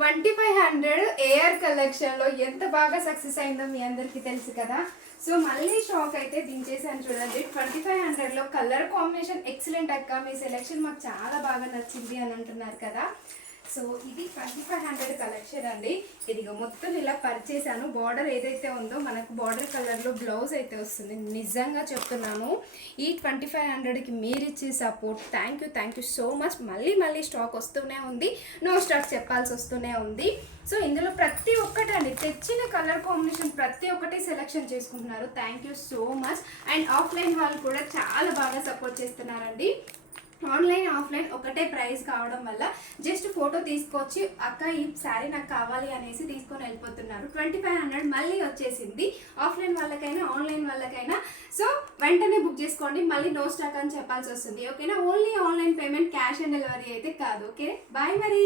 2500 AR కలెక్షన్లో ఎంత బాగా సక్సెస్ అయిందో మీ అందరికీ తెలుసు కదా. సో మళ్ళీ స్టాక్ అయితే దించేసాను చూడండి. 2500లో కలర్ కాంబినేషన్ ఎక్సలెంట్ అక్క, మీ సెలెక్షన్ మాకు చాలా బాగా నచ్చింది అని అంటున్నారు కదా. సో ఇది 2500 కలెక్షన్ అండి. ఇదిగో మొత్తం ఇలా పర్చేసాను. బార్డర్ ఏదైతే ఉందో మనకు బార్డర్ కలర్లో బ్లౌజ్ అయితే వస్తుంది. నిజంగా చెప్తున్నాను, ఈ 2500కి మీరు ఇచ్చే support thank you so much. మళ్ళీ స్టాక్ వస్తూనే ఉంది, నో స్టాక్ చెప్పాల్సి వస్తూనే ఉంది. సో ఇందులో ప్రతి ఒక్కటి అండి, తెచ్చిన కలర్ కాంబినేషన్ ప్రతి ఒక్కటి సెలెక్షన్ చేసుకుంటున్నారు. Thank you so much. And offline వాళ్ళు కూడా చాలా బాగా సపోర్ట్ చేస్తున్నారండి. ఆన్లైన్ ఆఫ్లైన్ ఒకటే ప్రైస్ కావడం వల్ల జస్ట్ ఫోటో తీసుకొచ్చి అక్క ఈ శారీ నాకు కావాలి అనేసి తీసుకొని వెళ్ళిపోతున్నారు. 2500 మళ్ళీ వచ్చేసింది ఆఫ్లైన్ వాళ్ళకైనా ఆన్లైన్ వాళ్ళకైనా. సో వెంటనే బుక్ చేసుకోండి, మళ్ళీ నో స్టాక్ అని చెప్పాల్సి వస్తుంది. ఓకేనా, only online payment, cash on delivery అయితే కాదు. ఓకే, బాయ్ మరి.